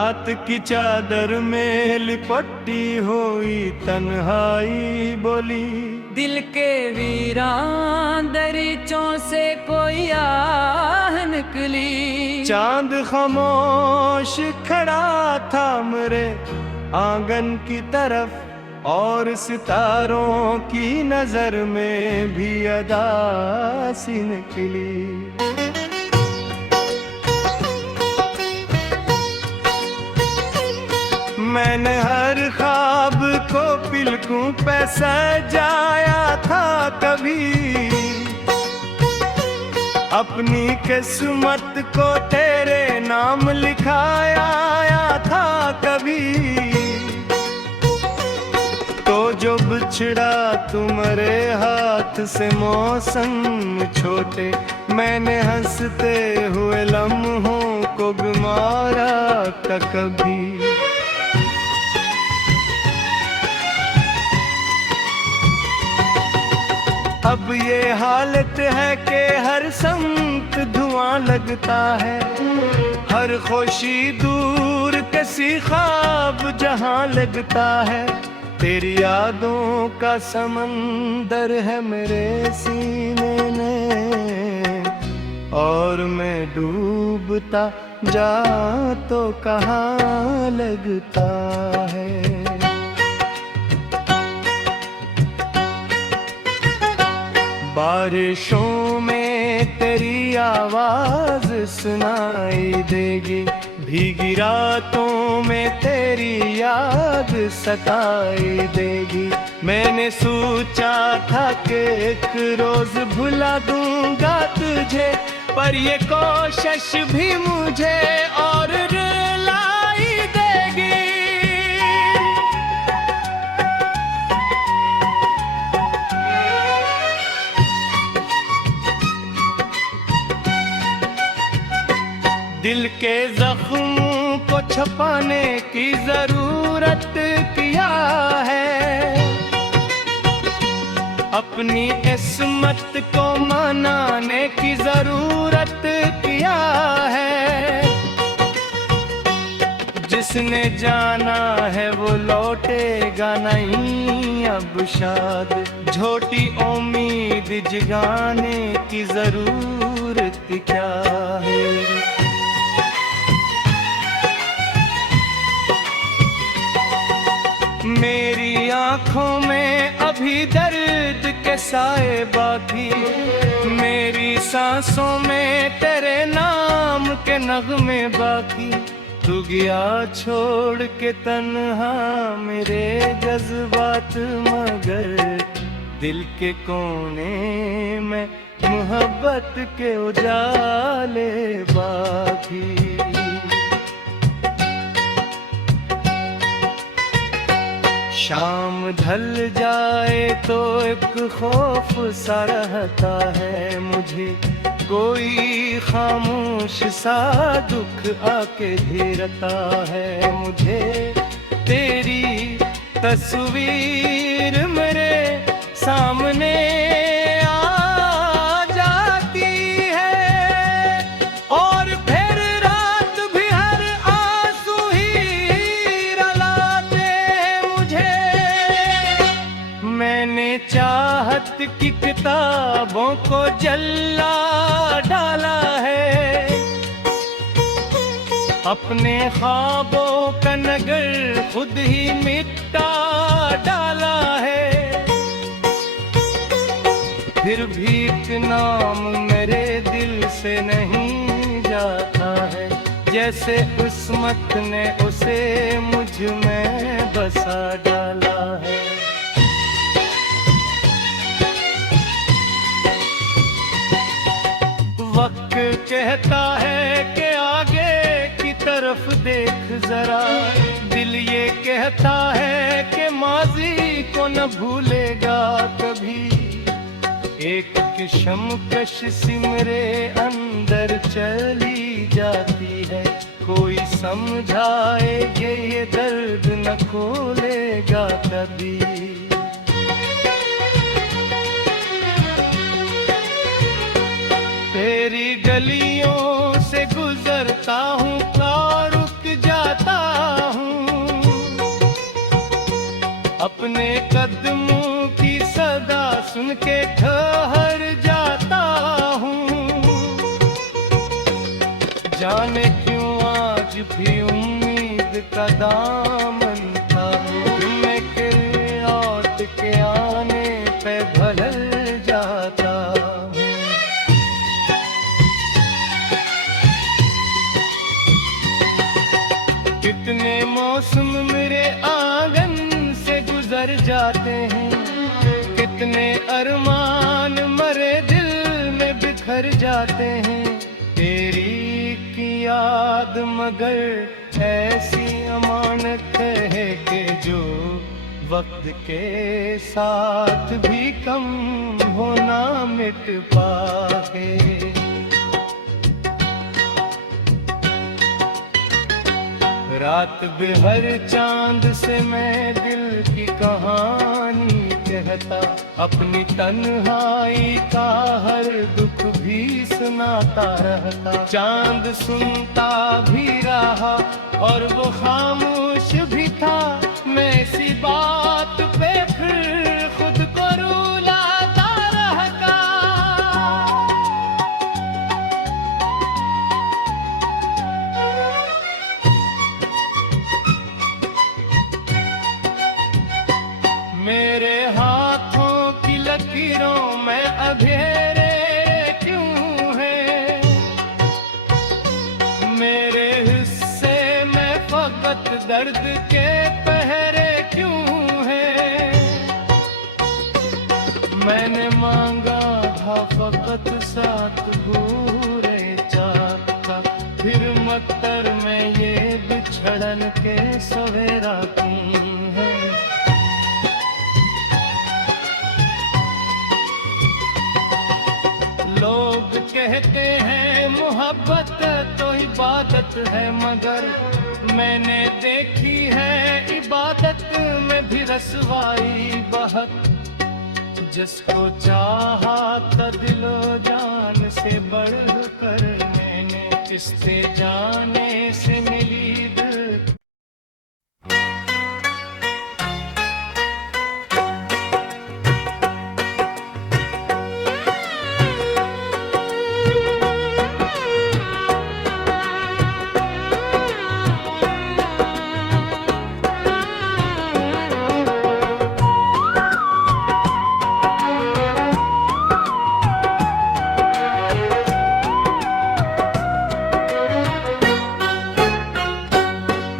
रात की चादर में लिपटी हुई तन्हाई बोली, दिल के वीरान दरीचों से कोई आह निकली। चांद खामोश खड़ा था मेरे आंगन की तरफ, और सितारों की नजर में भी अदा सी निकली। मैंने हर ख्वाब को पिलकों पे सजाया था कभी, अपनी किस्मत को तेरे नाम लिखाया था कभी। तो जो बिछड़ा तुम्हारे हाथ से मौसम छोटे, मैंने हंसते हुए लम्हों को गुमारा था कभी। अब ये हालत है कि हर संत धुआं लगता है, हर खुशी दूर किसी ख्वाब जहां लगता है। तेरी यादों का समंदर है मेरे सीने में, और मैं डूबता जा तो कहाँ लगता है। बारिशों में तेरी आवाज सुनाई देगी, भीगी रातों में तेरी याद सताई देगी। मैंने सोचा था कि एक रोज भुला दूंगा तुझे, पर ये कोशिश भी मुझे और रुलाई देगी। दिल के जख्मों को छुपाने की जरूरत क्या है, अपनी इस्मत को मनाने की जरूरत क्या है। जिसने जाना है वो लौटेगा नहीं अब शाद, झूठी उम्मीद जगाने की जरूरत क्या है। मेरी आंखों में अभी दर्द के साए बाकी, मेरी सांसों में तेरे नाम के नगमे बाकी। तू गया छोड़ के तन्हा मेरे जज्बात, मगर दिल के कोने में मोहब्बत के उजाले बाकी। शाम ढल जाए तो एक खौफ सा रहता है मुझे, कोई खामोश सा दुख आके घेरता है मुझे। तेरी तस्वीर मेरे सामने आ जाती है, और फिर रात भी हर आंसू ही रुलाते हैं मुझे। मैंने चाहत की किताबों को जला डाला है, अपने ख्वाबों का नगर खुद ही मिटा डाला है। फिर भी एक नाम मेरे दिल से नहीं जाता है, जैसे किस्मत ने उसे मुझ में बसा डाला है। वक्त कहता है कि आगे की तरफ देख जरा, दिल ये कहता है कि माजी को न भूलेगा कभी। एक किस्म कश सिमरे अंदर चली जाती है, कोई समझाए ये दर्द न खोलेगा कभी। तेरी गलियों से गुजरता हूँ, रुक जाता का दामन था, मैं के लौट के आने पे बदल जाता हूँ। कितने मौसम मेरे आंगन से गुजर जाते हैं, कितने अरमान मरे दिल में बिखर जाते हैं। तेरी की याद मगर ऐसी अमानत है कि जो वक्त के साथ भी कम होना मिट पाए। रात बेहर चांद से मैं दिल की कहानी कहता, अपनी तन्हाई का हर दुख भी सुनाता रहता। चांद सुनता भी रहा और वो खामोश भी था, मैं इसी बात पे फिर खुद को रुलाता रहता। मेरे हाथों की लकीरों में अंधेरे क्यों है, मेरे हिस्से में फकत दर्द के पहरे क्यों है। मैंने मांगा था फकत साथ भूरे चाक का, फिर मत्तर में ये बिछड़न के सवेरा क्यों है। लोग कहते हैं मोहब्बत तो इबादत है, मगर मैंने देखी है इबादत में भी रसवाई बहुत। जिसको चाहा था दिलो जान से बढ़कर मैंने, किससे जाने से मिली दिल।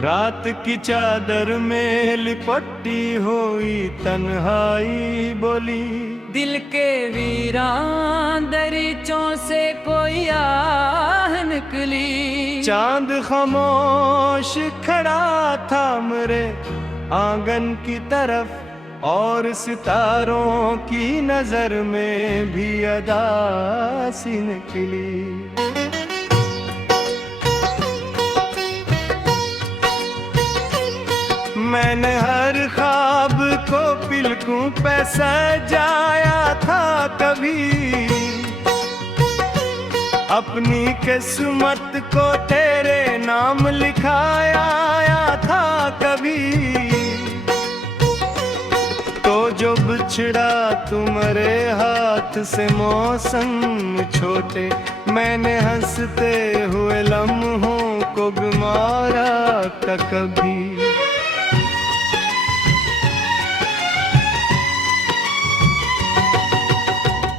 रात की चादर में लिपटी हुई तन्हाई बोली, दिल के वीरान दरीचों से कोई आह निकली। चांद खामोश खड़ा था मेरे आंगन की तरफ, और सितारों की नजर में भी अदा सी निकली। मैंने हर ख्वाब को पिलकों पे सजाया था कभी, अपनी किस्मत को तेरे नाम लिखाया था कभी। तो जो बिछड़ा तुम्हारे हाथ से मौसम छोटे, मैंने हंसते हुए लम्हों को गुमारा था कभी।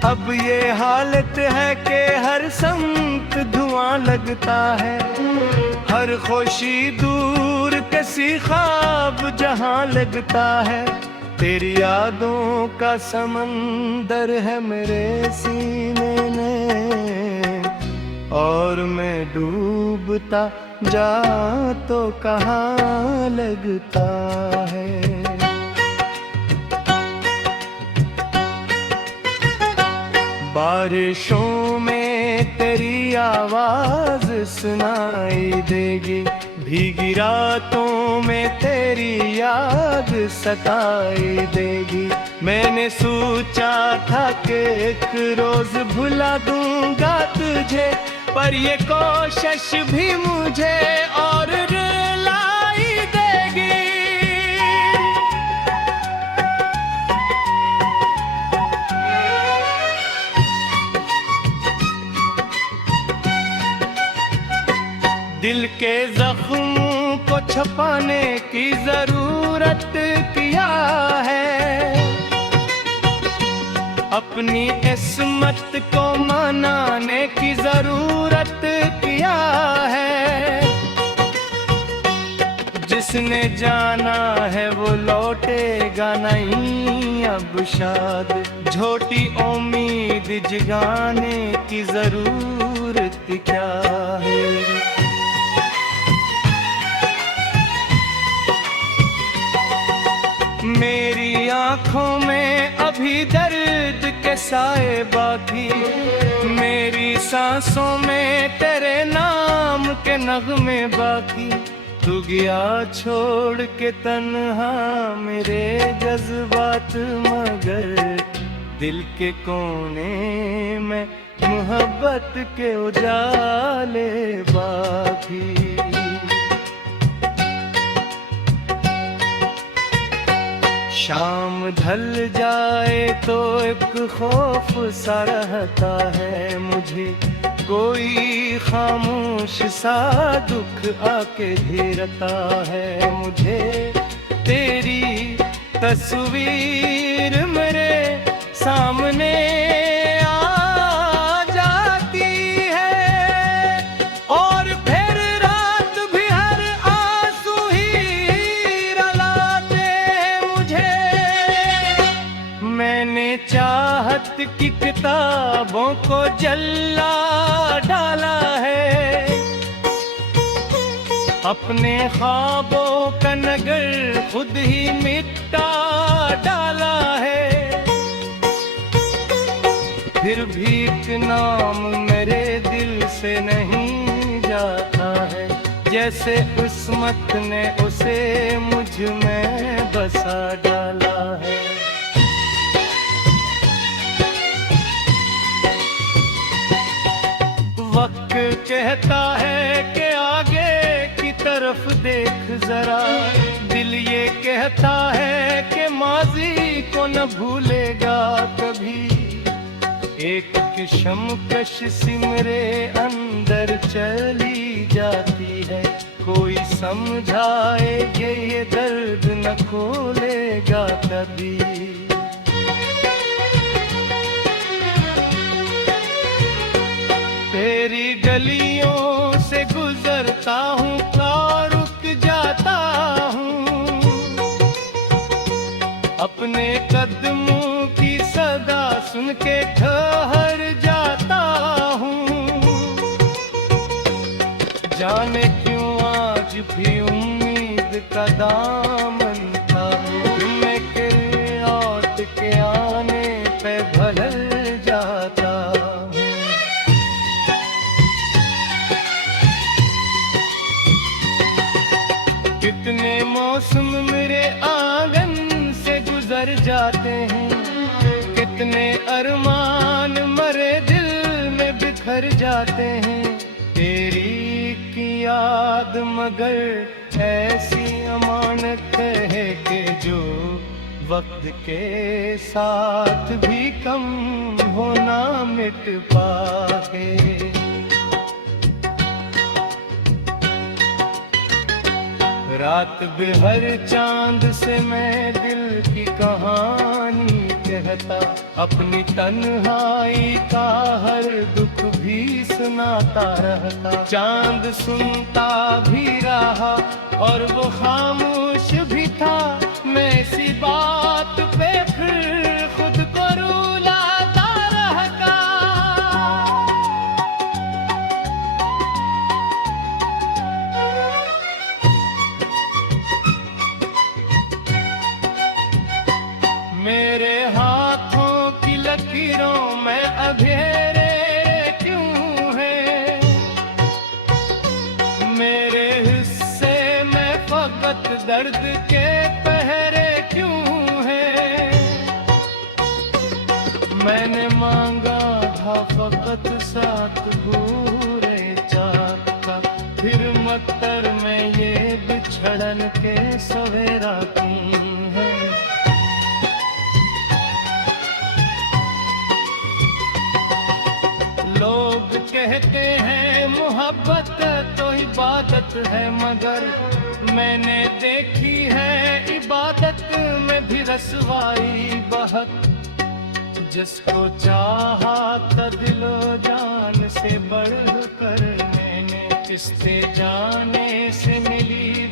अब ये हालत है कि हर संत धुआं लगता है, हर खुशी दूर किसी ख्वाब जहां लगता है। तेरी यादों का समंदर है मेरे सीने में, और मैं डूबता जा तो कहाँ लगता है। बारिशों में तेरी आवाज सुनाई देगी, भीगी रातों में तेरी याद सताई देगी। मैंने सोचा था कि एक रोज भुला दूंगा तुझे, पर ये कोशिश भी मुझे और रुलाई देगी। दिल के जख्मों को छपाने की जरूरत क्या है, अपनी इस्मत को मनाने की जरूरत क्या है। जिसने जाना है वो लौटेगा नहीं अब शाद, झूठी उम्मीद जगाने की जरूरत क्या है। मेरी आंखों में अभी दर्द के साए बाकी, मेरी सांसों में तेरे नाम के नगमे बाकी। तू गया छोड़ के तन्हा मेरे जज्बात, मगर दिल के कोने में मोहब्बत के उजाले बाकी। शाम ढल जाए तो एक खौफ सा रहता है मुझे, कोई खामोश सा दुख आके घेरता है मुझे। तेरी तस्वीर मेरे सामने आ जाती है, और फिर रात भी हर आंसू ही रुलाते हैं मुझे। मैंने चाहत की किताबों को जला डाला है, अपने ख्वाबों का नगर खुद ही मिटा डाला है। फिर भी एक नाम मेरे दिल से नहीं जाता है, जैसे किस्मत ने उसे मुझ में बसा डाला है। वक्त कहता है कि आगे की तरफ देख जरा, दिल ये कहता है कि माजी को न भूलेगा कभी। एक किस्म कश सिमरे अंदर चली जाती है, कोई समझाए ये दर्द न खोलेगा कभी। तेरी गलियों से गुजरता हूँ का रुक जाता हूँ, अपने कदमों की सदा सुन के ठहर जाता हूँ। जाने क्यों आज भी उम्मीद का दामन था मैं के लौट के आने पे भटक जाता हूँ। कितने मौसम मेरे आंगन से गुजर जाते हैं, कितने अरमान मरे दिल में बिखर जाते हैं। तेरी की याद मगर ऐसी अमानत है कि जो वक्त के साथ भी कम होना मिट पाए। रात बिहर चांद से मैं दिल की कहानी कहता, अपनी तन्हाई का हर दुख भी सुनाता रहता। चांद सुनता भी रहा और वो खामोश भी था, मैं इसी बात पे फिर खुद को रुलाता रहता। मेरे हाथों की लकीरों में अंधेरे क्यों है, मेरे हिस्से में फकत दर्द के पहरे क्यों है। मैंने मांगा था फकत साथ भूरे चाक का, फिर मत्तर में ये बिछड़न के सवेरा क्यों है। कहते हैं मोहब्बत तो इबादत है, मगर मैंने देखी है इबादत में भी रसवाई बहुत, जिसको चाहा था दिलो जान से बढ़ कर मैंने, किस्ते जाने से मिली